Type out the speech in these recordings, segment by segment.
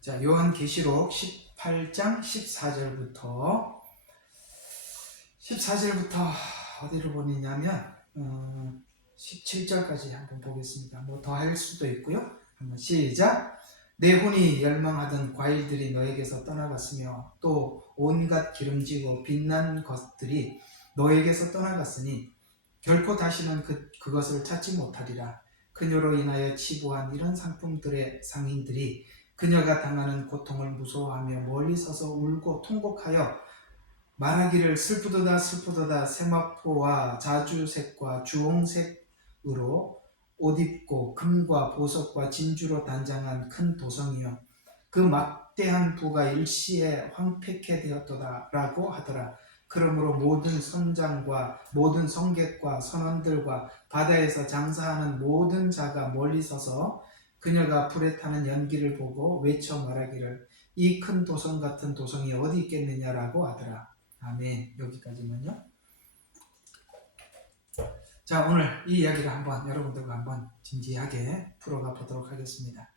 자, 요한계시록 18장 14절부터 어디를 보내냐면 17절까지 한번 보겠습니다. 뭐 더 할 수도 있고요. 한번 시작. 내 혼이 열망하던 과일들이 너에게서 떠나갔으며 또 온갖 기름지고 빛난 것들이 너에게서 떠나갔으니 결코 다시는 그것을 찾지 못하리라. 그녀로 인하여 치부한 이런 상품들의 상인들이 그녀가 당하는 고통을 무서워하며 멀리 서서 울고 통곡하여 말하기를 슬프도다 슬프도다. 세마포와 자주색과 주홍색으로 옷 입고 금과 보석과 진주로 단장한 큰 도성이여 그 막대한 부가 일시에 황폐케 되었도다 라고 하더라. 그러므로 모든 선장과 모든 성객과 선원들과 바다에서 장사하는 모든 자가 멀리 서서 그녀가 불에 타는 연기를 보고 외쳐 말하기를 이 큰 도성 같은 도성이 어디 있겠느냐라고 하더라. 아멘. 여기까지만요. 자, 오늘 이 이야기를 여러분들과 한번 진지하게 풀어가 보도록 하겠습니다.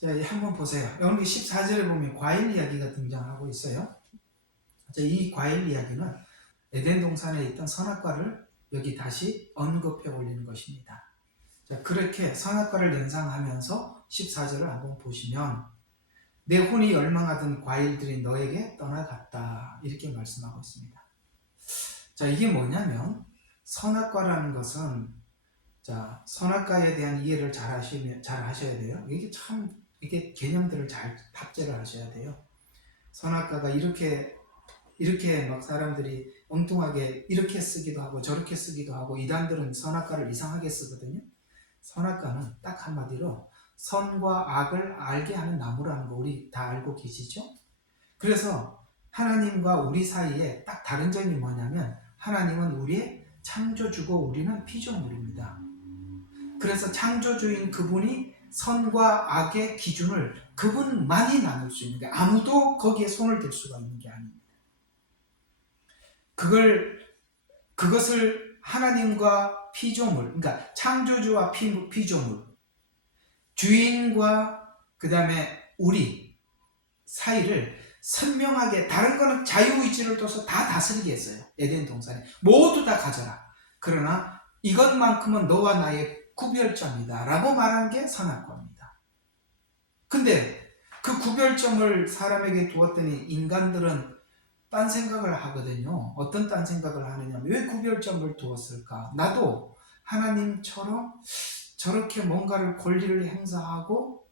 자, 한번 보세요. 여기 14절에 보면 과일 이야기가 등장하고 있어요. 자, 이 과일 이야기는 에덴 동산에 있던 선악과를 여기 다시 언급해 올리는 것입니다. 자, 그렇게 선악과를 연상하면서 14절을 한번 보시면 내 혼이 열망하던 과일들이 너에게 떠나갔다 이렇게 말씀하고 있습니다. 자, 이게 뭐냐면 선악과라는 것은 자, 선악과에 대한 이해를 잘 하셔야 돼요. 이게 개념들을 잘 탑재를 하셔야 돼요. 선악과가 이렇게 막 사람들이 엉뚱하게 이렇게 쓰기도 하고 저렇게 쓰기도 하고 이단들은 선악과를 이상하게 쓰거든요. 선악과는 딱 한마디로 선과 악을 알게 하는 나무라는 거 우리 다 알고 계시죠? 그래서 하나님과 우리 사이에 딱 다른 점이 뭐냐면 하나님은 우리의 창조주고 우리는 피조물입니다. 그래서 창조주인 그분이 선과 악의 기준을 그분만이 나눌 수 있는 게 아무도 거기에 손을 댈 수가 있는 게 아닙니다. 그것을 하나님과 피조물, 그러니까 창조주와 피조물, 주인과 그 다음에 우리 사이를 선명하게 다른 거는 자유의지를 둬서 다 다스리게 했어요. 에덴 동산에 모두 다 가져라. 그러나 이것만큼은 너와 나의 구별점이다 라고 말한 게 선악과입니다. 근데 그 구별점을 사람에게 두었더니 인간들은 딴 생각을 하거든요. 어떤 딴 생각을 하느냐, 왜 구별점을 두었을까? 나도 하나님처럼 저렇게 뭔가를 권리를 행사하고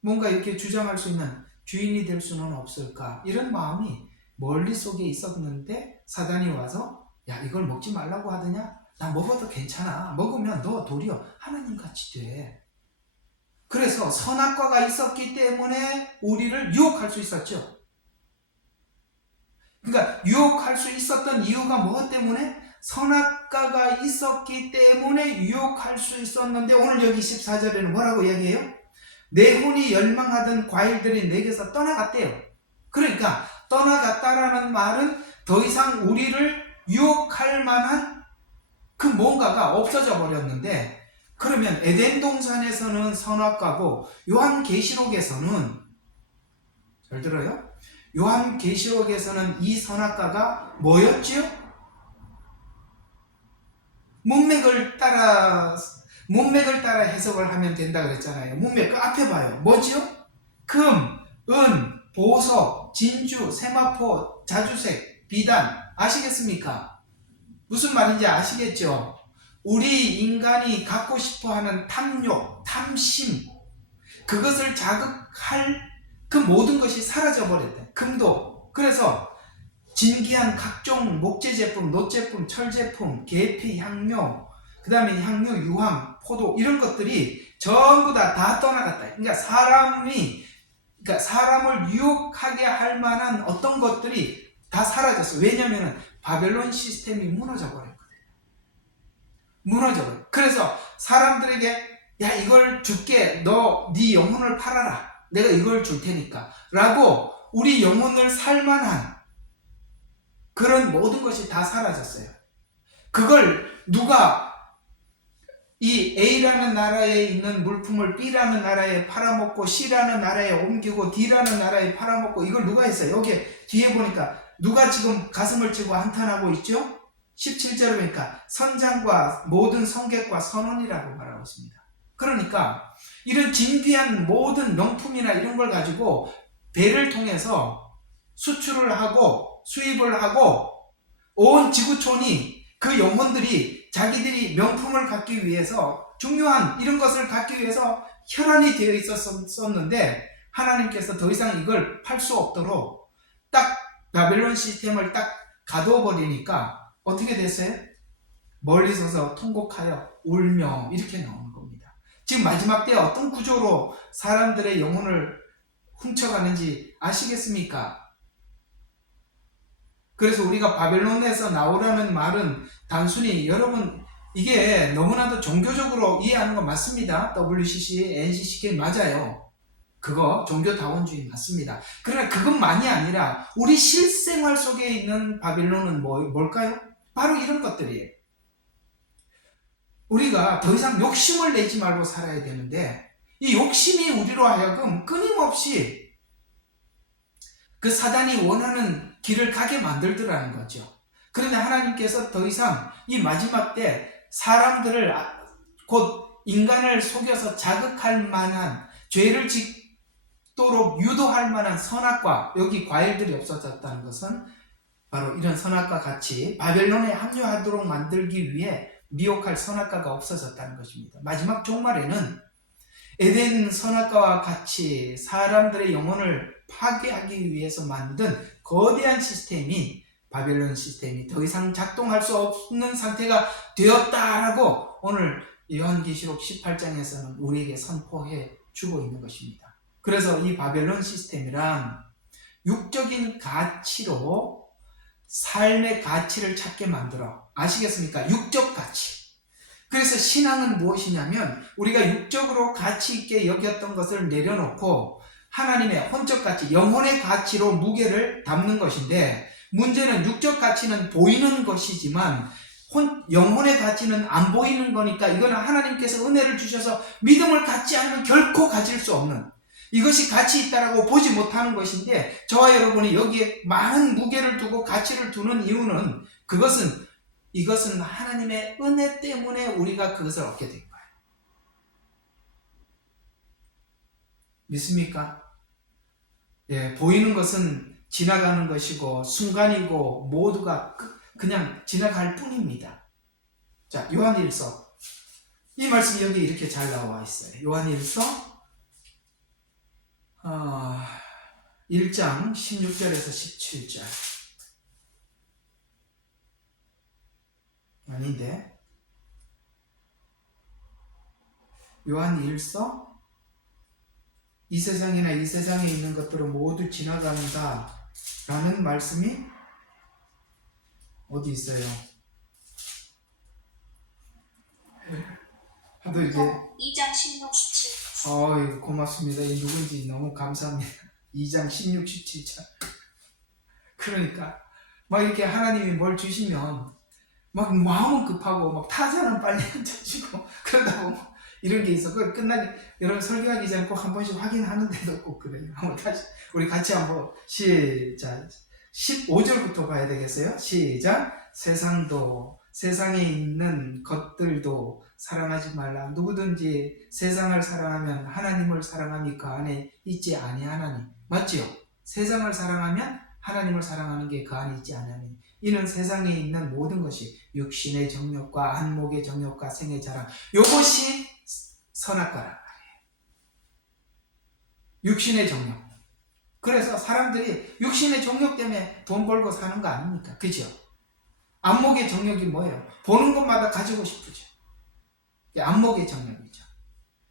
뭔가 이렇게 주장할 수 있는 주인이 될 수는 없을까? 이런 마음이 머릿속에 있었는데 사단이 와서 야, 이걸 먹지 말라고 하더냐? 나 먹어도 괜찮아. 먹으면 너 도리어 하나님같이 돼. 그래서 선악과가 있었기 때문에 우리를 유혹할 수 있었죠. 그러니까 유혹할 수 있었던 이유가 뭐 때문에? 선악과가 있었기 때문에 유혹할 수 있었는데 오늘 여기 14절에는 뭐라고 이야기해요? 내 혼이 열망하던 과일들이 내게서 떠나갔대요. 그러니까 떠나갔다라는 말은 더 이상 우리를 유혹할 만한 그 뭔가가 없어져 버렸는데 그러면 에덴 동산에서는 선악과고 요한계시록에서는 잘 들어요? 요한계시록에서는 이 선악과가 뭐였지요? 문맥을 따라 해석을 하면 된다 그랬잖아요. 문맥 그 앞에 봐요. 뭐지요? 금, 은, 보석, 진주, 세마포, 자주색, 비단. 아시겠습니까? 무슨 말인지 아시겠죠? 우리 인간이 갖고 싶어하는 탐욕, 탐심, 그것을 자극할 그 모든 것이 사라져버렸대. 금도. 그래서 진기한 각종 목재 제품, 노 제품, 철 제품, 계피, 향료, 그 다음에 향료, 유황, 포도 이런 것들이 전부 다 떠나갔다. 그러니까 사람을 유혹하게 할 만한 어떤 것들이 다 사라졌어. 왜냐하면 바벨론 시스템이 무너져 버렸거든. 무너져. 그래서 사람들에게 야, 이걸 줄게. 네 영혼을 팔아라. 내가 이걸 줄 테니까. 라고 우리 영혼을 살만한 그런 모든 것이 다 사라졌어요. 그걸 누가 이 A라는 나라에 있는 물품을 B라는 나라에 팔아먹고 C라는 나라에 옮기고 D라는 나라에 팔아먹고 이걸 누가 했어요? 여기 뒤에 보니까 누가 지금 가슴을 치고 한탄하고 있죠? 17절에 보니까 선장과 모든 성객과 선원이라고 말하고 있습니다. 그러니까 이런 진귀한 모든 명품이나 이런 걸 가지고 배를 통해서 수출을 하고 수입을 하고 온 지구촌이 그 영혼들이 자기들이 명품을 갖기 위해서 중요한 이런 것을 갖기 위해서 혈안이 되어 있었는데 하나님께서 더 이상 이걸 팔 수 없도록 딱 바벨론 시스템을 딱 가둬 버리니까 어떻게 됐어요? 멀리 서서 통곡하여 울며 이렇게 나오는 겁니다. 지금 마지막 때 어떤 구조로 사람들의 영혼을 훔쳐가는지 아시겠습니까? 그래서 우리가 바벨론에서 나오라는 말은 단순히 여러분 이게 너무나도 종교적으로 이해하는 건 맞습니다. WCC, NCCK 맞아요. 그거 종교다원주의 맞습니다. 그러나 그것만이 아니라 우리 실생활 속에 있는 바벨론은 뭘까요? 바로 이런 것들이에요. 우리가 더 이상 욕심을 내지 말고 살아야 되는데 이 욕심이 우리로 하여금 끊임없이 그 사단이 원하는 길을 가게 만들더라는 거죠. 그런데 하나님께서 더 이상 이 마지막 때 사람들을 곧 인간을 속여서 자극할 만한 죄를 짓도록 유도할 만한 선악과 여기 과일들이 없어졌다는 것은 바로 이런 선악과 같이 바벨론에 합류하도록 만들기 위해 미혹할 선악과가 없어졌다는 것입니다. 마지막 종말에는 에덴 선악과와 같이 사람들의 영혼을 파괴하기 위해서 만든 거대한 시스템인 바벨론 시스템이 더 이상 작동할 수 없는 상태가 되었다라고 오늘 요한계시록 18장에서는 우리에게 선포해 주고 있는 것입니다. 그래서 이 바벨론 시스템이란 육적인 가치로 삶의 가치를 찾게 만들어. 아시겠습니까? 육적 가치. 그래서 신앙은 무엇이냐면 우리가 육적으로 가치 있게 여겼던 것을 내려놓고 하나님의 혼적 가치, 영혼의 가치로 무게를 담는 것인데 문제는 육적 가치는 보이는 것이지만 영혼의 가치는 안 보이는 거니까 이거는 하나님께서 은혜를 주셔서 믿음을 갖지 않으면 결코 가질 수 없는 이것이 가치 있다라고 보지 못하는 것인데 저와 여러분이 여기에 많은 무게를 두고 가치를 두는 이유는 이것은 하나님의 은혜 때문에 우리가 그것을 얻게 된 거예요. 믿습니까? 예, 보이는 것은 지나가는 것이고 순간이고 모두가 그냥 지나갈 뿐입니다. 자, 요한일서 이 말씀이 여기 이렇게 잘 나와 있어요. 요한일서 1장 16절에서 17절 아닌데 요한일서 이 세상이나 이 세상에 있는 것들은 모두 지나간다 라는 말씀이 어디 있어요? 하도 이제 2장 16, 17 고맙습니다. 이 누군지 너무 감사합니다. 2장 16, 17절 그러니까 막 이렇게 하나님이 뭘 주시면 막 마음은 급하고 막 타자는 빨리 앉아지고 그러다 보면 이런 게 있어. 그 끝나니 여러분 설교하기 전에 꼭 한 번씩 확인하는데도 꼭 그래요. 한번 다시 우리 같이 한번 시작. 15절부터 봐야 되겠어요. 시작. 세상에 있는 것들도 사랑하지 말라. 누구든지 세상을 사랑하면 하나님을 사랑함이 그 안에 있지 아니하나니. 맞지요? 세상을 사랑하면 하나님을 사랑하는 게 그 안에 있지 아니하니. 이는 세상에 있는 모든 것이 육신의 정욕과 안목의 정욕과 생의 자랑 이것이 선악과란 말이에요. 육신의 정욕. 그래서 사람들이 육신의 정욕 때문에 돈 벌고 사는 거 아닙니까? 그죠? 안목의 정욕이 뭐예요? 보는 것마다 가지고 싶으죠. 안목의 정욕이죠.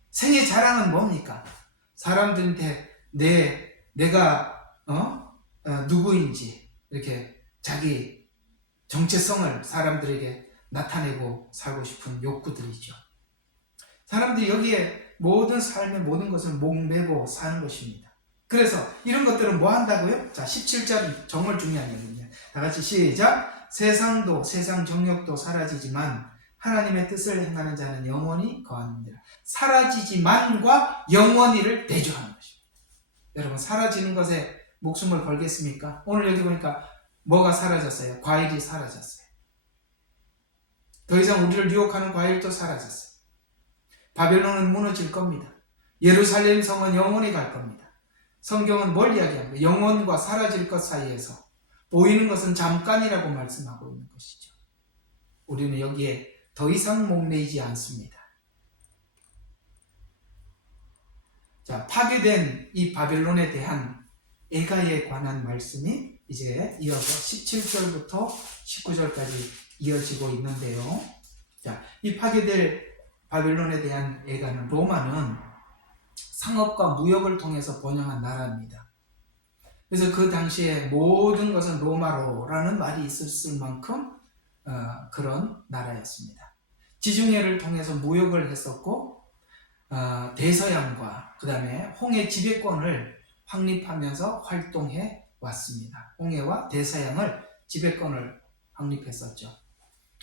생의 자랑은 뭡니까? 사람들한테 내가 누구인지 이렇게 자기 정체성을 사람들에게 나타내고 살고 싶은 욕구들이죠. 사람들이 여기에 모든 삶의 모든 것을 목매고 사는 것입니다. 그래서 이런 것들은 뭐 한다고요? 자, 17절 정말 중요한 얘기입니다. 다 같이 시작. 세상도 세상 정욕도 사라지지만 하나님의 뜻을 행하는 자는 영원히 거하느니라. 사라지지만과 영원히를 대조하는 것입니다. 여러분, 사라지는 것에 목숨을 걸겠습니까? 오늘 여기 보니까 뭐가 사라졌어요? 과일이 사라졌어요. 더 이상 우리를 유혹하는 과일도 사라졌어요. 바벨론은 무너질 겁니다. 예루살렘 성은 영원히 갈 겁니다. 성경은 뭘 이야기합니까? 영원과 사라질 것 사이에서 보이는 것은 잠깐이라고 말씀하고 있는 것이죠. 우리는 여기에 더 이상 목매이지 않습니다. 자, 파괴된 이 바벨론에 대한 애가에 관한 말씀이 이제 이어서 17절부터 19절까지 이어지고 있는데요. 자, 이 파괴될 바벨론에 대한 애가는, 로마는 상업과 무역을 통해서 번영한 나라입니다. 그래서 그 당시에 모든 것은 로마로라는 말이 있을 만큼 그런 나라였습니다. 지중해를 통해서 무역을 했었고, 대서양과 그 다음에 홍해 지배권을 확립하면서 활동해 왔습니다. 홍해와 대서양을 지배권을 확립했었죠.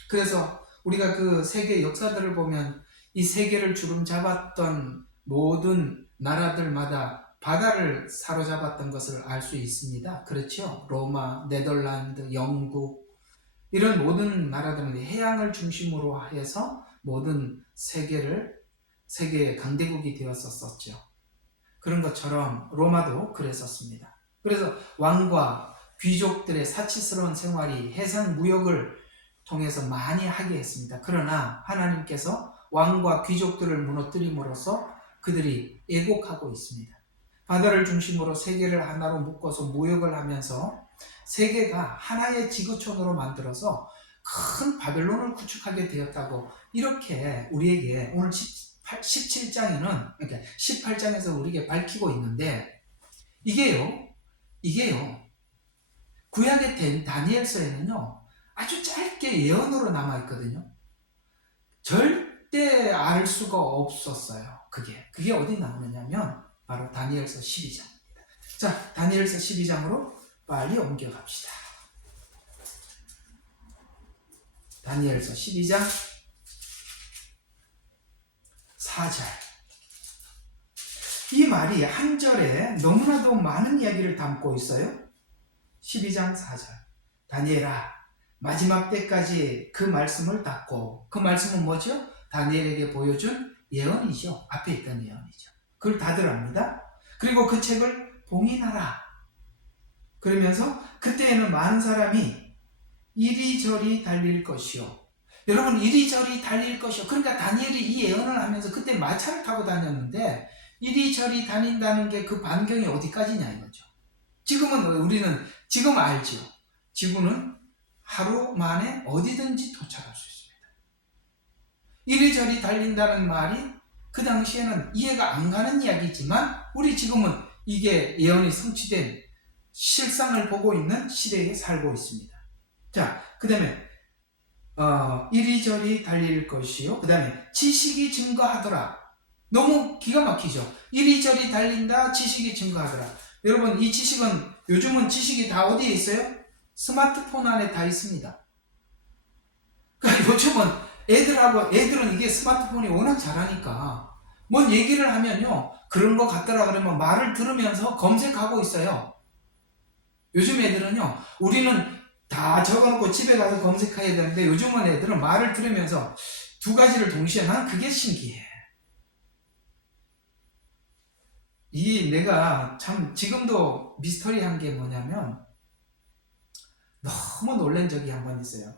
그래서 우리가 그 세계 역사들을 보면 이 세계를 주름 잡았던 모든 나라들마다 바다를 사로잡았던 것을 알 수 있습니다. 그렇죠? 로마, 네덜란드, 영국, 이런 모든 나라들은 해양을 중심으로 해서 모든 세계의 강대국이 되었었죠. 그런 것처럼 로마도 그랬었습니다. 그래서 왕과 귀족들의 사치스러운 생활이 해상 무역을 통해서 많이 하게 했습니다. 그러나 하나님께서 왕과 귀족들을 무너뜨림으로써 그들이 애곡하고 있습니다. 바다를 중심으로 세계를 하나로 묶어서 무역을 하면서 세계가 하나의 지구촌으로 만들어서 큰 바벨론을 구축하게 되었다고, 이렇게 우리에게 오늘 17장에는, 그러니까 18장에서 우리에게 밝히고 있는데, 이게요 구약의 다니엘서에는요 아주 짧게 예언으로 남아있거든요. 절대 알 수가 없었어요. 그게 어디 나오느냐면 바로 다니엘서 12장입니다. 자, 다니엘서 12장으로 빨리 옮겨갑시다. 다니엘서 12장 4절. 이 말이 한 절에 너무나도 많은 이야기를 담고 있어요. 12장 4절. 다니엘아, 마지막 때까지 그 말씀을 닫고, 그 말씀은 뭐죠? 다니엘에게 보여준 예언이죠. 앞에 있던 예언이죠. 그걸 닫으랍니다. 그리고 그 책을 봉인하라. 그러면서 그때에는 많은 사람이 이리저리 달릴 것이요. 여러분, 이리저리 달릴 것이요. 그러니까 다니엘이 이 예언을 하면서 그때 마차를 타고 다녔는데 이리저리 다닌다는 게 그 반경이 어디까지냐 이거죠. 우리는 지금 알죠. 지구는 하루 만에 어디든지 도착할 수 있습니다. 이리저리 달린다는 말이 그 당시에는 이해가 안 가는 이야기지만 우리 지금은 이게 예언이 성취된 실상을 보고 있는 시대에 살고 있습니다. 자, 그 다음에 이리저리 달릴 것이요. 그 다음에 지식이 증거하더라. 너무 기가 막히죠. 이리저리 달린다, 지식이 증거하더라. 여러분, 이 지식은, 요즘은 지식이 다 어디에 있어요? 스마트폰 안에 다 있습니다. 그러니까 요즘은 애들은 이게 스마트폰이 워낙 잘하니까 뭔 얘기를 하면요 그런 거 같더라 그러면 말을 들으면서 검색하고 있어요. 요즘 애들은요, 우리는 다 적어놓고 집에 가서 검색해야 되는데 요즘은 애들은 말을 들으면서 두 가지를 동시에, 난 그게 신기해. 내가 참 지금도 미스터리한 게 뭐냐면, 너무 놀란 적이 한 번 있어요.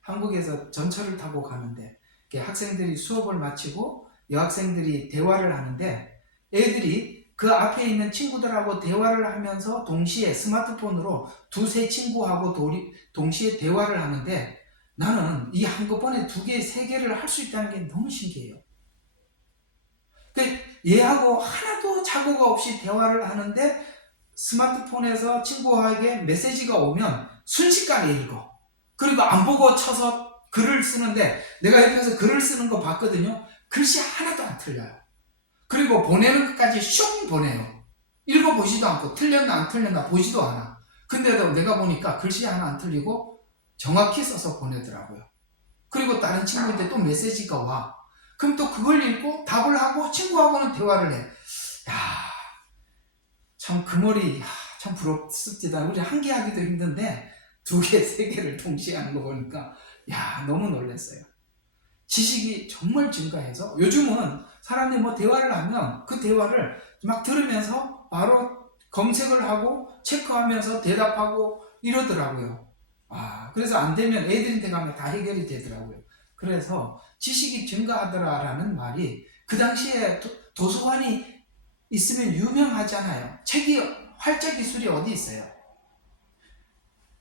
한국에서 전철을 타고 가는데 학생들이 수업을 마치고 여학생들이 대화를 하는데 애들이 그 앞에 있는 친구들하고 대화를 하면서 동시에 스마트폰으로 두세 친구하고 동시에 대화를 하는데, 나는 이 한꺼번에 두 개, 세 개를 할 수 있다는 게 너무 신기해요. 얘하고 하나도 착오가 없이 대화를 하는데 스마트폰에서 친구에게 메시지가 오면 순식간에 읽어. 그리고 안 보고 쳐서 글을 쓰는데, 내가 옆에서 글을 쓰는 거 봤거든요. 글씨 하나도 안 틀려요. 그리고 보내는 것까지 슝 보내요. 읽어보지도 않고 틀렸나 안 틀렸나 보지도 않아. 근데도 내가 보니까 글씨 하나 안 틀리고 정확히 써서 보내더라고요. 그리고 다른 친구한테 또 메시지가 와. 그럼 또 그걸 읽고 답을 하고 친구하고는 대화를 해. 야, 참 그 머리 참 부럽습니다. 우리 한 개 하기도 힘든데 2개, 3개를 동시에 하는 거 보니까 야, 너무 놀랐어요. 지식이 정말 증가해서 요즘은 사람이 뭐 대화를 하면 그 대화를 막 들으면서 바로 검색을 하고 체크하면서 대답하고 이러더라고요. 그래서 안 되면 애들한테 가면 다 해결이 되더라고요. 그래서 지식이 증가하더라라는 말이 그 당시에 도서관이 있으면 유명하잖아요. 책이 활자 기술이 어디 있어요?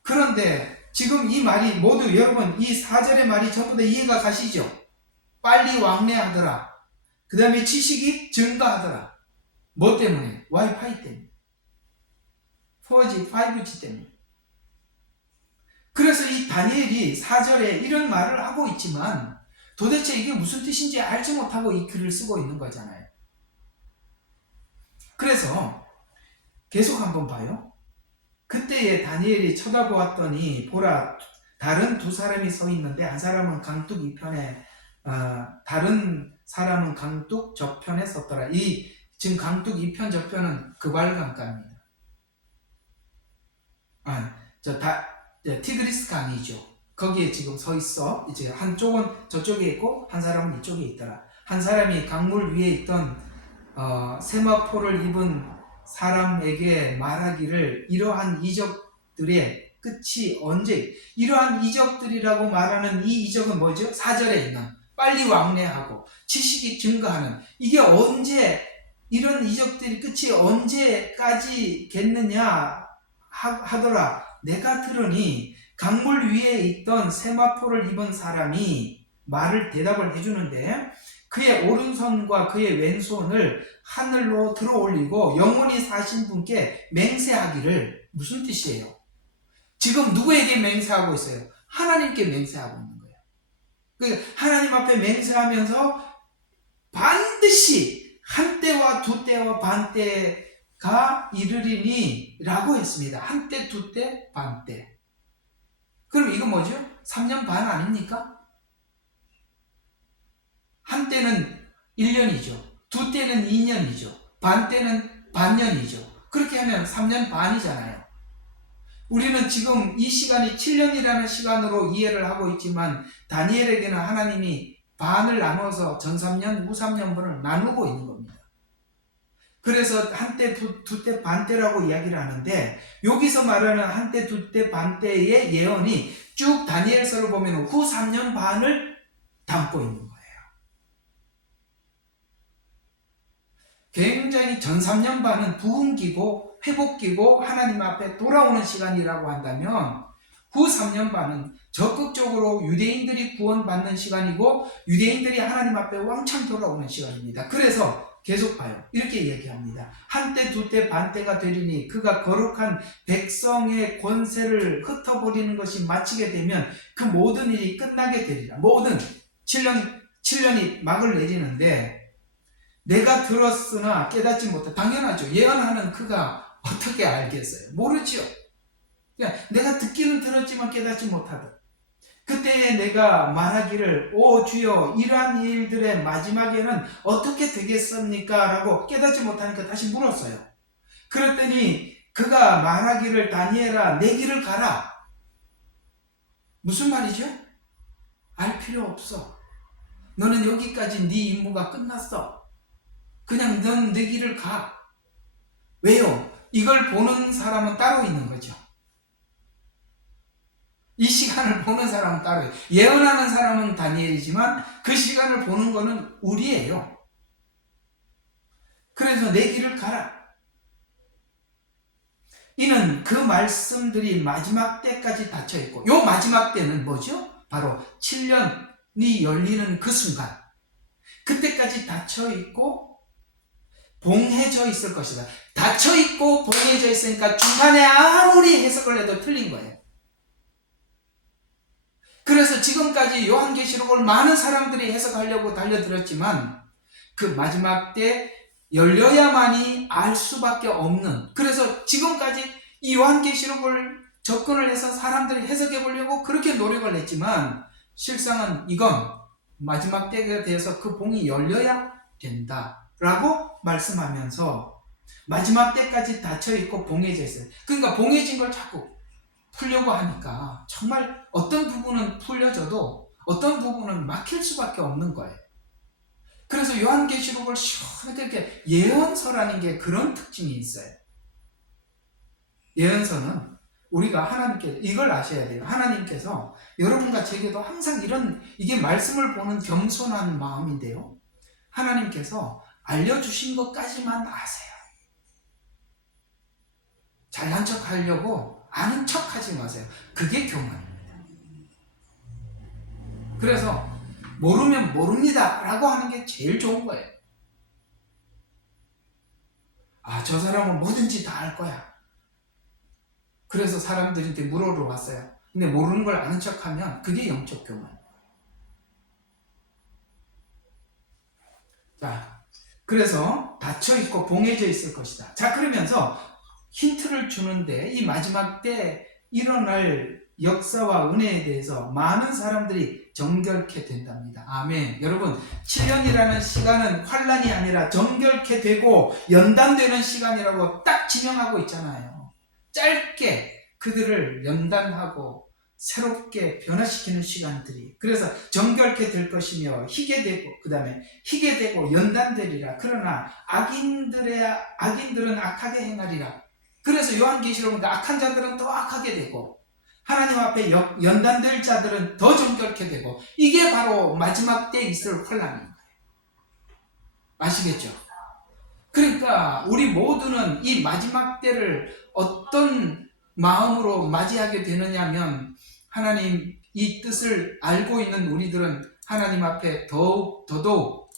그런데 지금 이 말이 모두 여러분 이 4절의 말이 전부 다 이해가 가시죠? 빨리 왕래하더라. 그 다음에 지식이 증가하더라. 뭐 때문에? 와이파이 때문에. 4G, 5G 때문에. 그래서 이 다니엘이 4절에 이런 말을 하고 있지만 도대체 이게 무슨 뜻인지 알지 못하고 이 글을 쓰고 있는 거잖아요. 그래서 계속 한번 봐요. 그때에 다니엘이 쳐다보았더니 보라, 다른 2사람이 서 있는데 한 사람은 강둑 이편에 다른 사람은 강둑 저편에 섰더라. 지금 강둑 이편 저편은 그발강가입니다. 티그리스강이죠. 거기에 지금 서 있어. 이제 한쪽은 저쪽에 있고 한 사람은 이쪽에 있더라. 한 사람이 강물 위에 있던 세마포를 입은 사람에게 말하기를 이러한 이적들의 끝이 언제, 이러한 이적들이라고 말하는 이 이적은 뭐죠? 4절에 있는 빨리 왕래하고 지식이 증가하는, 이게 언제, 이런 이적들이 끝이 언제까지겠느냐 하더라. 내가 들으니 강물 위에 있던 세마포를 입은 사람이 대답을 해주는데 그의 오른손과 그의 왼손을 하늘로 들어 올리고 영원히 사신 분께 맹세하기를. 무슨 뜻이에요? 지금 누구에게 맹세하고 있어요? 하나님께 맹세하고 있는 거예요. 그러니까 하나님 앞에 맹세하면서 반드시 한때와 두때와 반때가 이르리니 라고 했습니다. 한때, 두때, 반때. 그럼 이거 뭐죠? 3년 반 아닙니까? 한때는 1년이죠. 두때는 2년이죠. 반때는 반년이죠. 그렇게 하면 3년 반이잖아요. 우리는 지금 이 시간이 7년이라는 시간으로 이해를 하고 있지만 다니엘에게는 하나님이 반을 나눠서 전 3년, 후 3년분을 나누고 있는 겁니다. 그래서 한때, 두때, 반때라고 이야기를 하는데 여기서 말하는 한때, 두때, 반때의 예언이 쭉 다니엘서를 보면 후 3년 반을 담고 있는 거예요. 굉장히 전 3년 반은 부흥기고 회복기고 하나님 앞에 돌아오는 시간이라고 한다면 후 3년 반은 적극적으로 유대인들이 구원받는 시간이고 유대인들이 하나님 앞에 왕창 돌아오는 시간입니다. 그래서 계속 봐요. 이렇게 얘기합니다. 한때, 두때, 반때가 되리니 그가 거룩한 백성의 권세를 흩어버리는 것이 마치게 되면 그 모든 일이 끝나게 되리라. 모든 7년이 막을 내리는데 내가 들었으나 깨닫지 못해. 당연하죠. 예언하는 그가 어떻게 알겠어요? 모르죠. 그냥 내가 듣기는 들었지만 깨닫지 못하다. 그때에 내가 말하기를 오 주여 이러한 일들의 마지막에는 어떻게 되겠습니까? 라고 깨닫지 못하니까 다시 물었어요. 그랬더니 그가 말하기를 다니엘아 내 길을 가라. 무슨 말이죠? 알 필요 없어. 너는 여기까지 네 임무가 끝났어. 그냥 넌 내 길을 가. 왜요? 이걸 보는 사람은 따로 있는 거죠. 이 시간을 보는 사람은 따로 있어요. 예언하는 사람은 다니엘이지만 그 시간을 보는 거는 우리예요. 그래서 내 길을 가라. 이는 그 말씀들이 마지막 때까지 닫혀있고 요 마지막 때는 뭐죠? 바로 7년이 열리는 그 순간 그때까지 닫혀있고 봉해져 있을 것이다. 닫혀있고 봉해져 있으니까 중간에 아무리 해석을 해도 틀린 거예요. 그래서 지금까지 요한계시록을 많은 사람들이 해석하려고 달려들었지만 그 마지막 때 열려야만이 알 수밖에 없는, 그래서 지금까지 이 요한계시록을 접근을 해서 사람들이 해석해 보려고 그렇게 노력을 했지만 실상은 이건 마지막 때가 되어서 그 봉이 열려야 된다라고 말씀하면서 마지막 때까지 닫혀있고 봉해져 있어요. 그러니까 봉해진 걸 자꾸 풀려고 하니까 정말 어떤 부분은 풀려져도 어떤 부분은 막힐 수밖에 없는 거예요. 그래서 요한계시록을 시원하게 이렇게 예언서라는 게 그런 특징이 있어요. 예언서는 우리가 하나님께 이걸 아셔야 돼요. 하나님께서 여러분과 제게도 항상 이게 말씀을 보는 겸손한 마음인데요. 하나님께서 알려주신 것까지만 아세요. 잘난 척 하려고 아는 척 하지 마세요. 그게 교만입니다. 그래서 모르면 모릅니다 라고 하는 게 제일 좋은 거예요. 저 사람은 뭐든지 다 알 거야. 그래서 사람들한테 물어러 왔어요. 근데 모르는 걸 아는 척 하면 그게 영적 교만. 자, 그래서 닫혀있고 봉해져 있을 것이다. 자, 그러면서 힌트를 주는데 이 마지막 때 일어날 역사와 은혜에 대해서 많은 사람들이 정결케 된답니다. 아멘. 여러분, 7년이라는 시간은 환란이 아니라 정결케 되고 연단되는 시간이라고 딱 지명하고 있잖아요. 짧게 그들을 연단하고 새롭게 변화시키는 시간들이, 그래서 정결케 될 것이며 희게 되고, 그 다음에 희게 되고 연단되리라. 그러나 악인들은 악하게 행하리라. 그래서 요한계시록은 악한 자들은 더 악하게 되고 하나님 앞에 연단될 자들은 더 정결케 되고, 이게 바로 마지막 때 있을 환란인 거예요. 아시겠죠? 그러니까 우리 모두는 이 마지막 때를 어떤 마음으로 맞이하게 되느냐면, 하나님 이 뜻을 알고 있는 우리들은 하나님 앞에 더더욱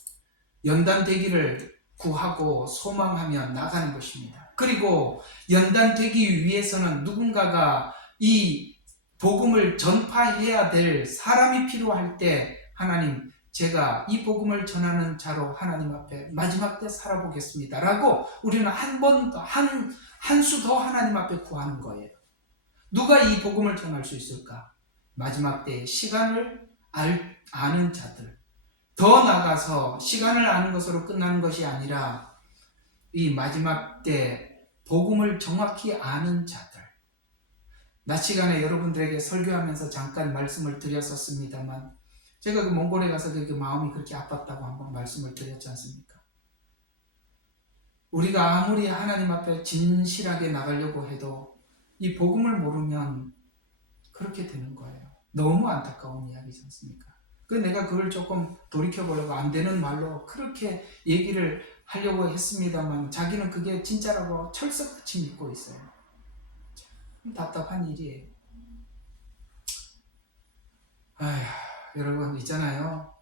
연단되기를 구하고 소망하며 나가는 것입니다. 그리고 연단되기 위해서는 누군가가 이 복음을 전파해야 될 사람이 필요할 때, 하나님, 제가 이 복음을 전하는 자로 하나님 앞에 마지막 때 살아보겠습니다 라고 우리는 한 수 더 하나님 앞에 구하는 거예요. 누가 이 복음을 전할 수 있을까? 마지막 때의 시간을 아는 자들. 더 나아가서 시간을 아는 것으로 끝나는 것이 아니라 이 마지막 때 복음을 정확히 아는 자들. 낮 시간에 여러분들에게 설교하면서 잠깐 말씀을 드렸었습니다만, 제가 그 몽골에 가서 그 마음이 그렇게 아팠다고 한번 말씀을 드렸지 않습니까? 우리가 아무리 하나님 앞에 진실하게 나가려고 해도 이 복음을 모르면 그렇게 되는 거예요. 너무 안타까운 이야기지 않습니까? 내가 그걸 조금 돌이켜보려고 안 되는 말로 그렇게 얘기를 하려고 했습니다만, 자기는 그게 진짜라고 철석같이 믿고 있어요. 참 답답한 일이에요. 여러분 있잖아요.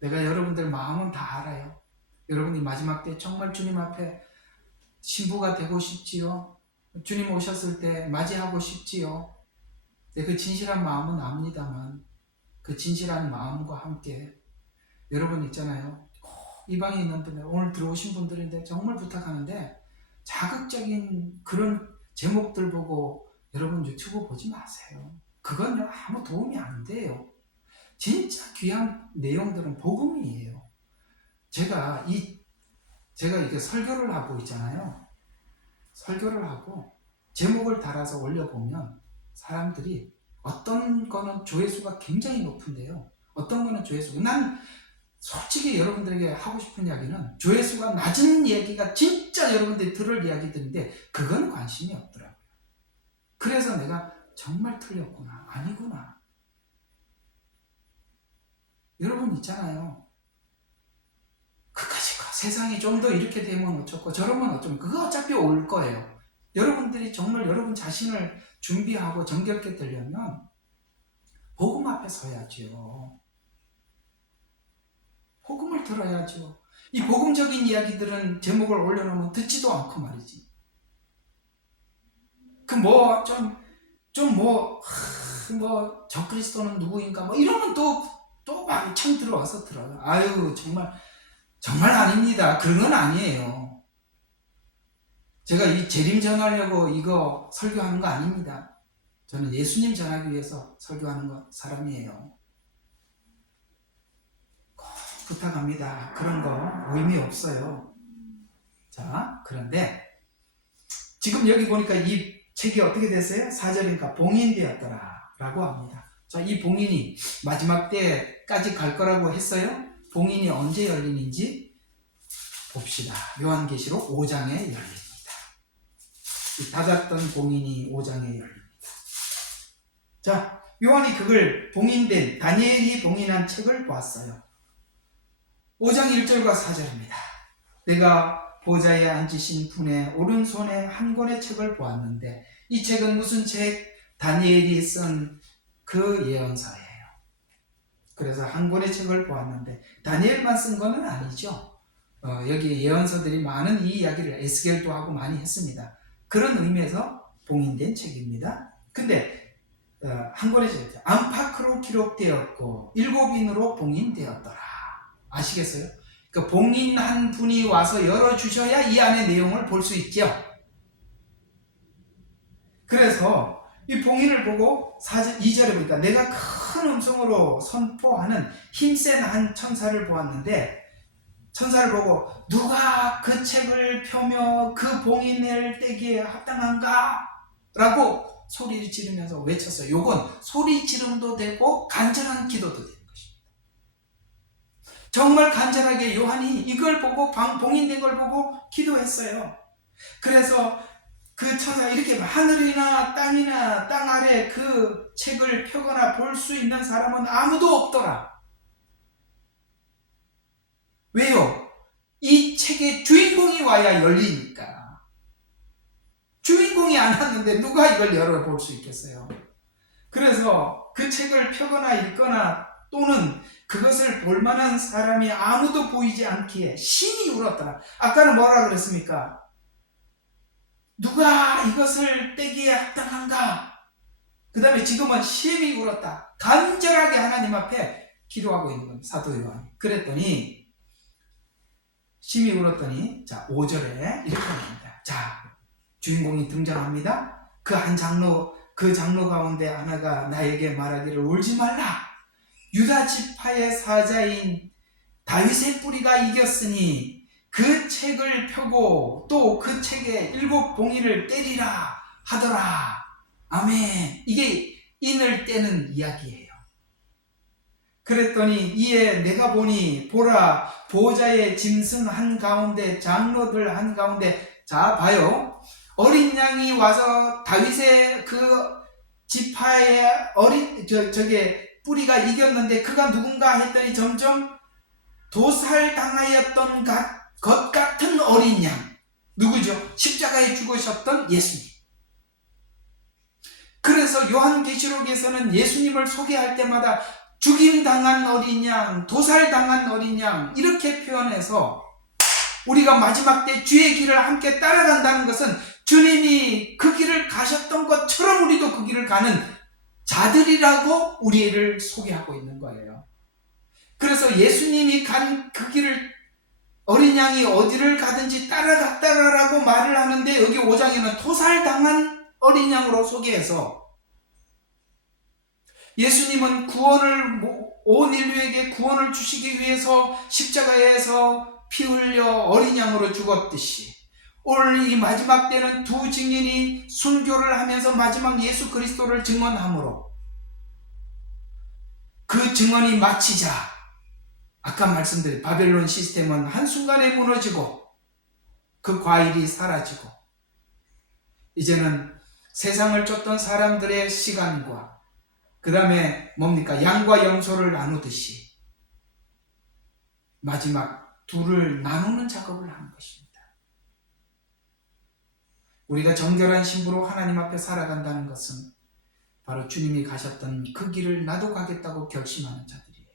내가 여러분들 마음은 다 알아요. 여러분이 마지막 때 정말 주님 앞에 신부가 되고 싶지요. 주님 오셨을 때 맞이하고 싶지요. 그 진실한 마음은 압니다만, 그 진실한 마음과 함께 여러분 있잖아요. 이 방에 있는 분들, 오늘 들어오신 분들인데 정말 부탁하는데, 자극적인 그런 제목들 보고 여러분 유튜브 보지 마세요. 그건요 아무 도움이 안 돼요. 진짜 귀한 내용들은 복음이에요. 제가 이렇게 설교를 하고 있잖아요. 설교를 하고 제목을 달아서 올려보면 사람들이 어떤 거는 조회수가 굉장히 높은데요. 어떤 거는 조회수가, 난 솔직히 여러분들에게 하고 싶은 이야기는 조회수가 낮은 얘기가 진짜 여러분들이 들을 이야기들인데 그건 관심이 없더라고요. 그래서 내가 정말 틀렸구나, 아니구나. 여러분 있잖아요. 그까짓 거 세상이 좀 더 이렇게 되면 어쩌고 저러면 어쩌면 그거 어차피 올 거예요. 여러분들이 정말 여러분 자신을 준비하고 정결케 되려면 복음 앞에 서야죠. 복음을 들어야죠. 이 복음적인 이야기들은 제목을 올려놓으면 듣지도 않고 말이지. 저 그리스도는 누구인가 이러면 또 왕창 들어와서 들어요. 아유, 정말 아닙니다. 그런 건 아니에요. 제가 이 재림 전하려고 이거 설교하는 거 아닙니다. 저는 예수님 전하기 위해서 설교하는 사람이에요. 부탁합니다. 그런 거 의미 없어요. 자, 그런데 지금 여기 보니까 이 책이 어떻게 됐어요? 4절이니까 봉인되었더라 라고 합니다. 자, 이 봉인이 마지막 때까지 갈 거라고 했어요. 봉인이 언제 열리는지 봅시다. 요한계시록 5장에 열립니다. 이 닫았던 봉인이 5장에 열립니다. 자, 요한이 그걸 봉인된, 다니엘이 봉인한 책을 보았어요. 5장 1절과 4절입니다. 내가 보좌에 앉으신 분의 오른손에 한 권의 책을 보았는데 이 책은 무슨 책? 다니엘이 쓴 그 예언서예요. 그래서 한 권의 책을 보았는데 다니엘만 쓴 거는 아니죠. 여기 예언서들이 많은 이 이야기를 에스겔도 하고 많이 했습니다. 그런 의미에서 봉인된 책입니다. 근데 한 권의 책이죠. 안팎으로 기록되었고 7인으로 봉인되었더라. 아시겠어요? 그 봉인한 분이 와서 열어주셔야 이 안의 내용을 볼 수 있죠. 그래서 이 봉인을 보고 2절에 보니까 내가 큰 음성으로 선포하는 힘센 한 천사를 보았는데 천사를 보고 누가 그 책을 펴며 그 봉인을 떼기에 합당한가? 라고 소리를 지르면서 외쳤어요. 요건 소리 지름도 되고 간절한 기도도 되는 것입니다. 정말 간절하게 요한이 이걸 보고 봉인된 걸 보고 기도했어요. 그래서 그 천사가 이렇게 하늘이나 땅이나 땅 아래 그 책을 펴거나 볼 수 있는 사람은 아무도 없더라. 왜요? 이 책의 주인공이 와야 열리니까. 주인공이 안 왔는데 누가 이걸 열어볼 수 있겠어요? 그래서 그 책을 펴거나 읽거나 또는 그것을 볼 만한 사람이 아무도 보이지 않기에 심히 울었더라. 아까는 뭐라 그랬습니까? 누가 이것을 떼기에 합당한가? 그 다음에 지금은 심히 울었다. 간절하게 하나님 앞에 기도하고 있는 겁니다. 사도 요한이. 그랬더니 심히 울었더니 자 5절에 이렇게 합니다. 자 주인공이 등장합니다. 그 장로 가운데 하나가 나에게 말하기를 울지 말라. 유다 지파의 사자인 다윗의 뿌리가 이겼으니 그 책을 펴고 또 그 책에 7 봉인을 때리라 하더라. 아멘. 이게 인을 떼는 이야기예요. 그랬더니 이에 내가 보니 보라 보좌의 짐승 한가운데 장로들 한가운데 자 봐요. 어린 양이 와서 다윗의 그 지파의 저게 뿌리가 이겼는데 그가 누군가 했더니 점점 도살당하였던 것 같은 어린 양. 누구죠? 십자가에 죽으셨던 예수님. 그래서 요한계시록에서는 예수님을 소개할 때마다 죽임당한 어린 양, 도살당한 어린 양 이렇게 표현해서 우리가 마지막 때 주의 길을 함께 따라간다는 것은 주님이 그 길을 가셨던 것처럼 우리도 그 길을 가는 자들이라고 우리를 소개하고 있는 거예요. 그래서 예수님이 간 그 길을 어린 양이 어디를 가든지 따라갔다라고 말을 하는데 여기 5장에는 토살당한 어린 양으로 소개해서 예수님은 온 인류에게 구원을 주시기 위해서 십자가에서 피 흘려 어린 양으로 죽었듯이 오늘 이 마지막 때는 두 증인이 순교를 하면서 마지막 예수 그리스도를 증언함으로 그 증언이 마치자 아까 말씀드린 바벨론 시스템은 한순간에 무너지고 그 과일이 사라지고 이제는 세상을 쫓던 사람들의 시간과 그 다음에 뭡니까? 양과 염소를 나누듯이 마지막 둘을 나누는 작업을 하는 것입니다. 우리가 정결한 신부로 하나님 앞에 살아간다는 것은 바로 주님이 가셨던 그 길을 나도 가겠다고 결심하는 자들이에요.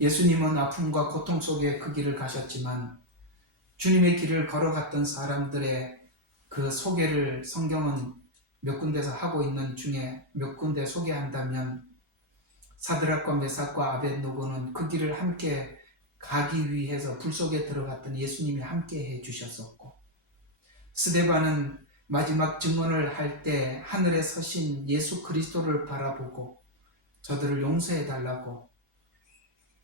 예수님은 아픔과 고통 속에 그 길을 가셨지만 주님의 길을 걸어갔던 사람들의 그 소개를 성경은 몇 군데서 하고 있는 중에 몇 군데 소개한다면 사드락과 메삭과 아벳노고는 그 길을 함께 가기 위해서 불 속에 들어갔던 예수님이 함께 해주셨었고 스데반은 마지막 증언을 할 때 하늘에 서신 예수 그리스도를 바라보고 저들을 용서해 달라고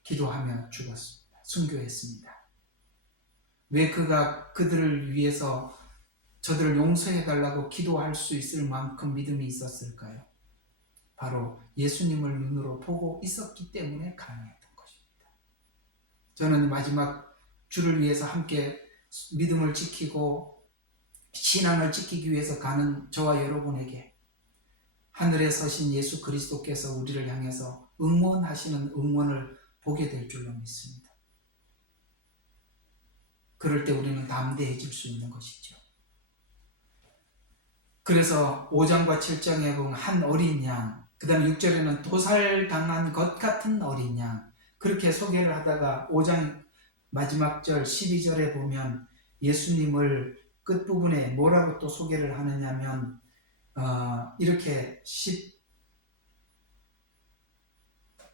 기도하며 죽었습니다. 순교했습니다. 왜 그가 그들을 위해서 저들을 용서해 달라고 기도할 수 있을 만큼 믿음이 있었을까요? 바로 예수님을 눈으로 보고 있었기 때문에 가능했던 것입니다. 저는 마지막 주를 위해서 함께 믿음을 지키고 신앙을 지키기 위해서 가는 저와 여러분에게 하늘에 서신 예수 그리스도께서 우리를 향해서 응원하시는 응원을 보게 될 줄로 믿습니다. 그럴 때 우리는 담대해질 수 있는 것이죠. 그래서 5장과 7장에 보면 한 어린 양, 그 다음에 6절에는 도살당한 것 같은 어린 양, 그렇게 소개를 하다가 5장 마지막 절 12절에 보면 예수님을 끝부분에 뭐라고 또 소개를 하느냐면 이렇게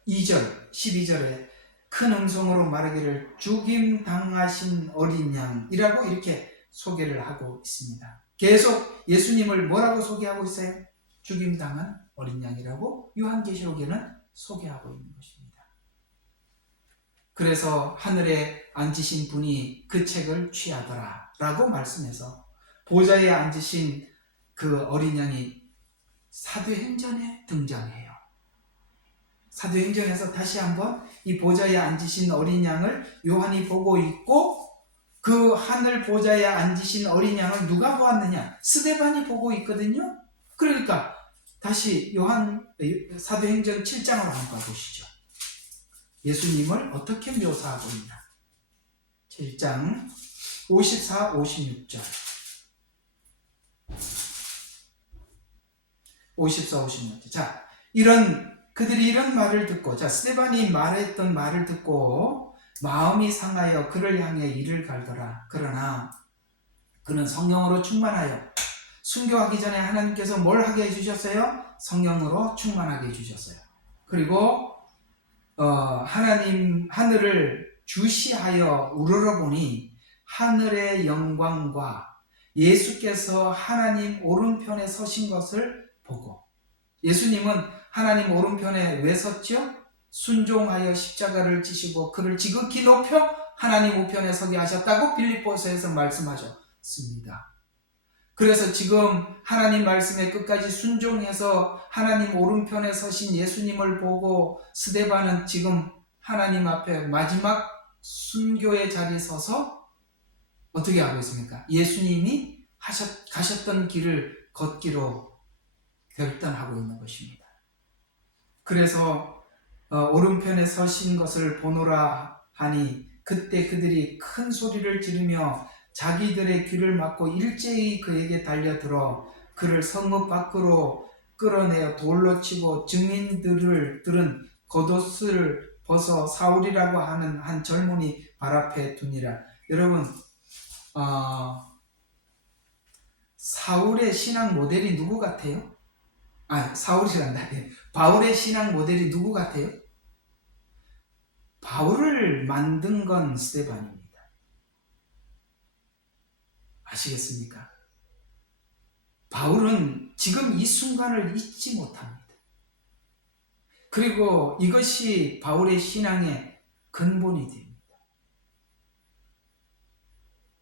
12절에 큰 음성으로 말하기를 죽임 당하신 어린 양이라고 이렇게 소개를 하고 있습니다. 계속 예수님을 뭐라고 소개하고 있어요? 죽임 당한 어린 양이라고 요한계시록에는 소개하고 있는 것입니다. 그래서 하늘에 앉으신 분이 그 책을 취하더라 라고 말씀해서 보좌에 앉으신 그 어린 양이 사도행전에 등장해요. 사도행전에서 다시 한번 이 보좌에 앉으신 어린 양을 요한이 보고 있고, 그 하늘 보좌에 앉으신 어린 양을 누가 보았느냐? 스데반이 보고 있거든요. 그러니까 다시 사도행전 7장으로 한번 가보시죠. 예수님을 어떻게 묘사하고 있나? 7장 54, 56절 54, 56절. 자, 그들이 이런 말을 듣고, 스데반이 말했던 말을 듣고 마음이 상하여 그를 향해 이를 갈더라. 그러나 그는 성령으로 충만하여, 순교하기 전에 하나님께서 뭘 하게 해주셨어요? 성령으로 충만하게 해주셨어요. 그리고 하늘을 주시하여 우러러보니 하늘의 영광과 예수께서 하나님 오른편에 서신 것을 보고, 예수님은 하나님 오른편에 왜 섰죠? 순종하여 십자가를 지시고 그를 지극히 높여 하나님 우편에 서게 하셨다고 빌립보서에서 말씀하셨습니다. 그래서 지금 하나님 말씀에 끝까지 순종해서 하나님 오른편에 서신 예수님을 보고 스데반은 지금 하나님 앞에 마지막 순교의 자리에 서서 어떻게 하고 있습니까? 예수님이 가셨던 길을 걷기로 결단하고 있는 것입니다. 그래서 오른편에 서신 것을 보노라 하니 그때 그들이 큰 소리를 지르며 자기들의 귀를 막고 일제히 그에게 달려들어 그를 성읍 밖으로 끌어내어 돌로 치고 증인들은 겉옷을 벗어 사울이라고 하는 한 젊은이 발 앞에 두니라. 여러분, 사울의 신앙 모델이 누구 같아요? 사울이란다. 바울의 신앙 모델이 누구 같아요? 바울을 만든 건 스데반입니다. 아시겠습니까? 바울은 지금 이 순간을 잊지 못합니다. 그리고 이것이 바울의 신앙의 근본이 됩니다.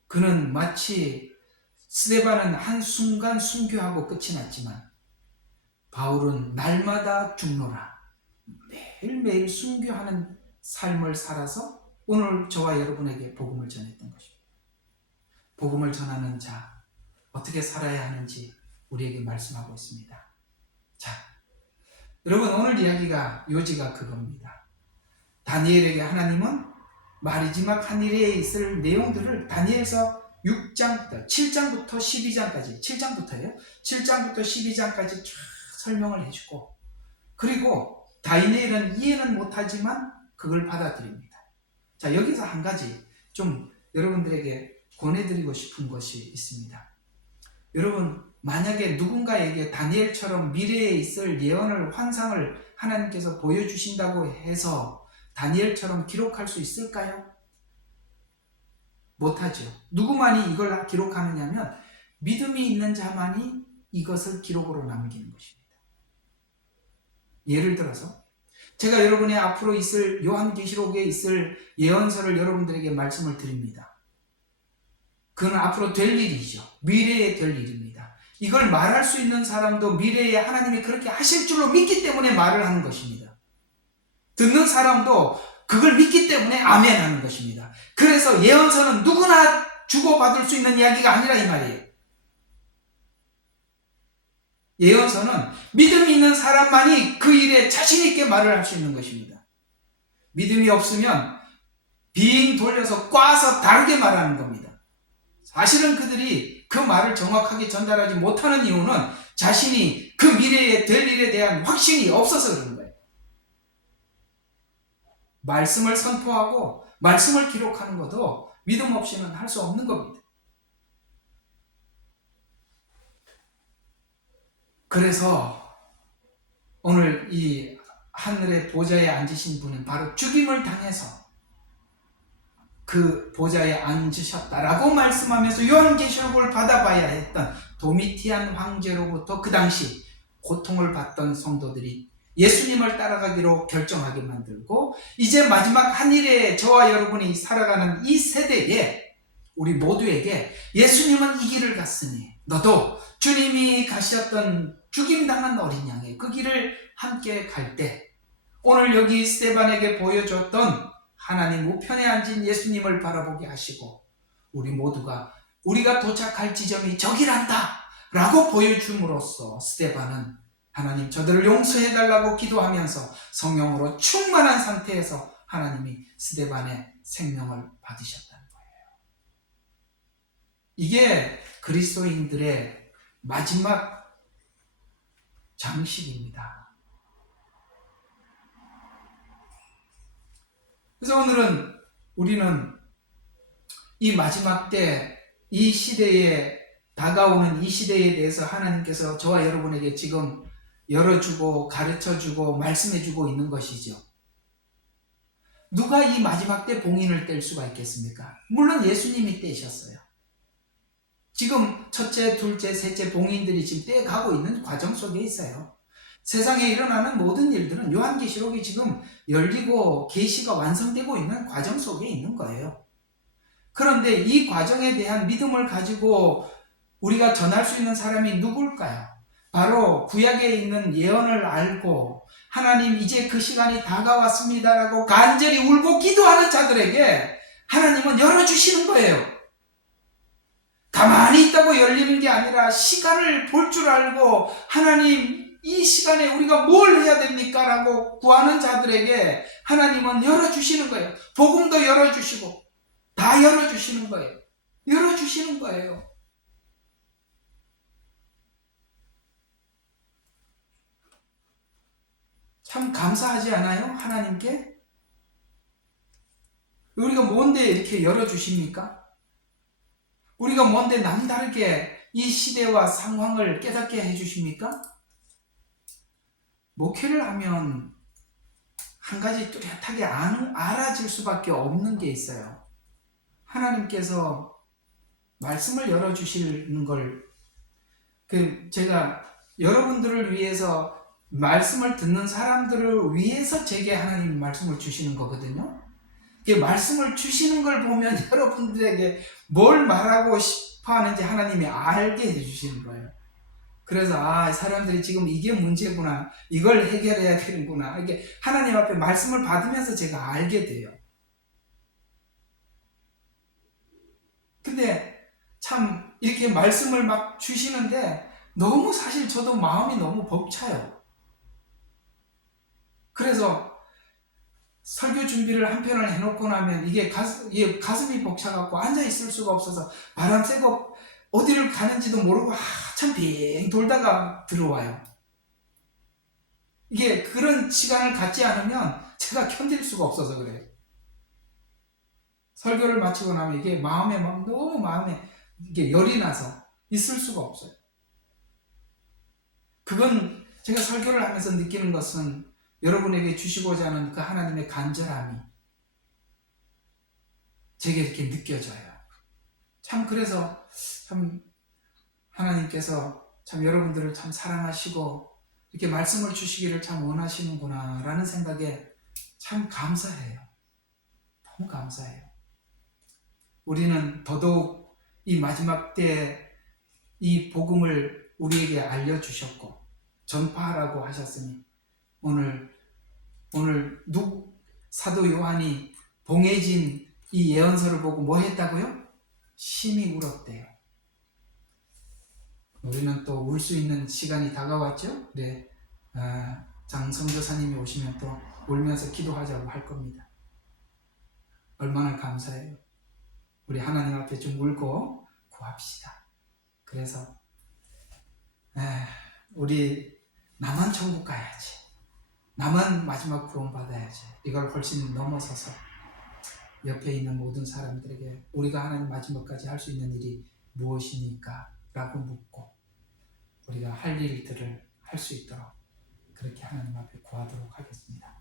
그는 마치 스데반은 한순간 순교하고 끝이 났지만 바울은 날마다 죽노라 매일매일 순교하는 삶을 살아서 오늘 저와 여러분에게 복음을 전했던 것입니다. 복음을 전하는 자, 어떻게 살아야 하는지 우리에게 말씀하고 있습니다. 자, 여러분, 오늘 이야기가 요지가 그겁니다. 다니엘에게 하나님은 마지막 하늘에 있을 내용들을 다니엘서 7장부터 12장까지 7장부터 12장까지 쫙 설명을 해주고, 그리고 다니엘은 이해는 못하지만 그걸 받아들입니다. 자, 여기서 한 가지 좀 여러분들에게 권해드리고 싶은 것이 있습니다. 여러분, 만약에 누군가에게 다니엘처럼 미래에 있을 예언을, 환상을 하나님께서 보여주신다고 해서 다니엘처럼 기록할 수 있을까요? 못하죠. 누구만이 이걸 기록하느냐면 믿음이 있는 자만이 이것을 기록으로 남기는 것입니다. 예를 들어서 제가 여러분의 앞으로 있을 요한계시록에 있을 예언서를 여러분들에게 말씀을 드립니다. 그건 앞으로 될 일이죠. 미래에 될 일입니다. 이걸 말할 수 있는 사람도 미래에 하나님이 그렇게 하실 줄로 믿기 때문에 말을 하는 것입니다. 듣는 사람도 그걸 믿기 때문에 아멘 하는 것입니다. 그래서 예언서는 누구나 주고받을 수 있는 이야기가 아니라 이 말이에요. 예언서는 믿음이 있는 사람만이 그 일에 자신 있게 말을 할 수 있는 것입니다. 믿음이 없으면 빙 돌려서 꽈서 다르게 말하는 겁니다. 사실은 그들이 그 말을 정확하게 전달하지 못하는 이유는 자신이 그 미래에 될 일에 대한 확신이 없어서 그런 거예요. 말씀을 선포하고 말씀을 기록하는 것도 믿음 없이는 할 수 없는 겁니다. 그래서 오늘 이 하늘의 보좌에 앉으신 분은 바로 죽임을 당해서 그 보좌에 앉으셨다라고 말씀하면서 요한계시록을 받아봐야 했던 도미티안 황제로부터 그 당시 고통을 받던 성도들이 예수님을 따라가기로 결정하게 만들고, 이제 마지막 한일에 저와 여러분이 살아가는 이 세대에 우리 모두에게 예수님은 이 길을 갔으니 너도 주님이 가셨던 죽임당한 어린 양의 그 길을 함께 갈 때, 오늘 여기 스데반에게 보여줬던 하나님 우편에 앉은 예수님을 바라보게 하시고, 우리 모두가 우리가 도착할 지점이 저기란다 라고 보여줌으로써 스데반은 하나님 저들을 용서해달라고 기도하면서 성령으로 충만한 상태에서 하나님이 스데반의 생명을 받으셨다는 거예요. 이게 그리스도인들의 마지막 장식입니다. 그래서 오늘은 우리는 이 마지막 때, 이 시대에 다가오는 이 시대에 대해서 하나님께서 저와 여러분에게 지금 열어주고 가르쳐주고 말씀해주고 있는 것이죠. 누가 이 마지막 때 봉인을 뗄 수가 있겠습니까? 물론 예수님이 떼셨어요. 지금 첫째, 둘째, 셋째 봉인들이 지금 떼가고 있는 과정 속에 있어요. 세상에 일어나는 모든 일들은 요한계시록이 지금 열리고 계시가 완성되고 있는 과정 속에 있는 거예요. 그런데 이 과정에 대한 믿음을 가지고 우리가 전할 수 있는 사람이 누굴까요? 바로 구약에 있는 예언을 알고 하나님 이제 그 시간이 다가왔습니다라고 간절히 울고 기도하는 자들에게 하나님은 열어주시는 거예요. 가만히 있다고 열리는 게 아니라 시간을 볼 줄 알고 하나님 이 시간에 우리가 뭘 해야 됩니까? 라고 구하는 자들에게 하나님은 열어주시는 거예요. 복음도 열어주시고 다 열어주시는 거예요. 열어주시는 거예요. 참 감사하지 않아요? 하나님께? 우리가 뭔데 이렇게 열어주십니까? 우리가 뭔데 남다르게 이 시대와 상황을 깨닫게 해주십니까? 목회를 하면 한 가지 뚜렷하게 알아질 수밖에 없는 게 있어요. 하나님께서 말씀을 열어주시는 걸, 제가 여러분들을 위해서 말씀을 듣는 사람들을 위해서 제게 하나님 말씀을 주시는 거거든요. 그 말씀을 주시는 걸 보면 여러분들에게 뭘 말하고 싶어 하는지 하나님이 알게 해주시는 거예요. 그래서 사람들이 지금 이게 문제구나, 이걸 해결해야 되는구나, 이렇게 하나님 앞에 말씀을 받으면서 제가 알게 돼요. 근데 참 이렇게 말씀을 막 주시는데 너무 사실 저도 마음이 너무 벅차요. 그래서 설교 준비를 한 편을 해놓고 나면 이게 가슴이 벅차갖고 앉아있을 수가 없어서 바람 쐬고 어디를 가는지도 모르고 한참 빙 돌다가 들어와요. 이게 그런 시간을 갖지 않으면 제가 견딜 수가 없어서 그래요. 설교를 마치고 나면 이게 너무 마음에 이게 열이 나서 있을 수가 없어요. 그건 제가 설교를 하면서 느끼는 것은 여러분에게 주시고자 하는 그 하나님의 간절함이 제게 이렇게 느껴져요. 참 그래서 참 하나님께서 참 여러분들을 참 사랑하시고 이렇게 말씀을 주시기를 참 원하시는구나 라는 생각에 참 감사해요. 너무 감사해요. 우리는 더더욱 이 마지막 때에 이 복음을 우리에게 알려주셨고 전파하라고 하셨으니 오늘 사도 요한이 봉해진 이 예언서를 보고 뭐 했다고요? 심히 울었대요. 우리는 또 울 수 있는 시간이 다가왔죠? 그래, 장 선교사님이 오시면 또 울면서 기도하자고 할 겁니다. 얼마나 감사해요. 우리 하나님 앞에 좀 울고 구합시다. 그래서 우리 나만 천국 가야지, 나만 마지막 구원 받아야지, 이걸 훨씬 넘어서서 옆에 있는 모든 사람들에게 우리가 하나님 마지막까지 할 수 있는 일이 무엇입니까? 라고 묻고 우리가 할 일들을 할 수 있도록 그렇게 하나님 앞에 구하도록 하겠습니다.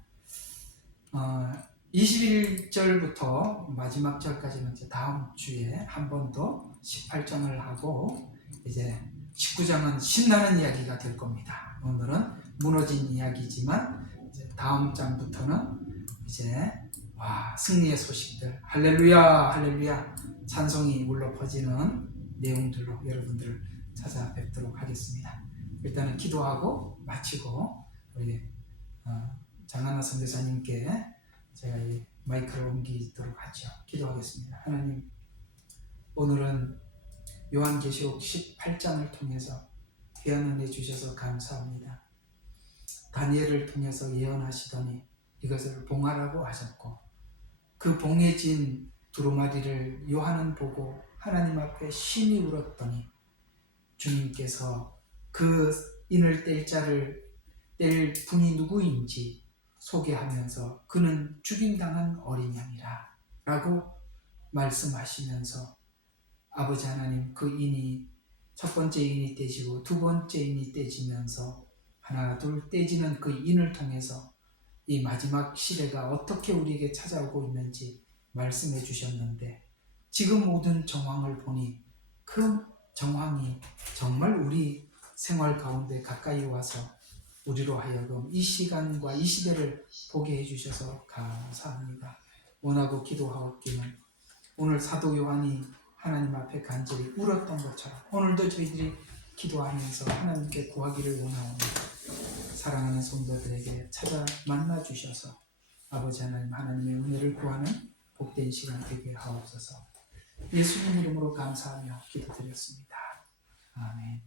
21절부터 마지막 절까지는 이제 다음 주에 한 번 더 18장을 하고 이제 19장은 신나는 이야기가 될 겁니다. 오늘은 무너진 이야기지만 이제 다음 장부터는 이제 승리의 소식들, 할렐루야 할렐루야 찬송이 울려 퍼지는 내용들로 여러분들을 찾아뵙도록 하겠습니다. 일단은 기도하고 마치고 우리 장하나 선교사님께 제가 이 마이크를 옮기도록 하죠. 기도하겠습니다. 하나님, 오늘은 요한계시록 18장을 통해서 귀한 은혜 주셔서 감사합니다. 다니엘을 통해서 예언하시더니 이것을 봉하라고 하셨고 그 봉해진 두루마리를 요한은 보고 하나님 앞에 심히 울었더니 주님께서 그 인을 뗄 자를 뗄 분이 누구인지 소개하면서 그는 죽임당한 어린 양이라 라고 말씀하시면서 아버지 하나님, 그 인이 첫 번째 인이 떼지고 두 번째 인이 떼지면서 하나 둘 떼지는 그 인을 통해서 이 마지막 시대가 어떻게 우리에게 찾아오고 있는지 말씀해 주셨는데 지금 모든 정황을 보니 그 정황이 정말 우리 생활 가운데 가까이 와서 우리로 하여금 이 시간과 이 시대를 보게 해주셔서 감사합니다. 원하고 기도하옵기는 오늘 사도 요한이 하나님 앞에 간절히 울었던 것처럼 오늘도 저희들이 기도하면서 하나님께 구하기를 원하오니 사랑하는 성도들에게 찾아 만나 주셔서 아버지 하나님, 하나님의 은혜를 구하는 복된 시간 되게 하옵소서. 예수님 이름으로 감사하며 기도드렸습니다. 아멘.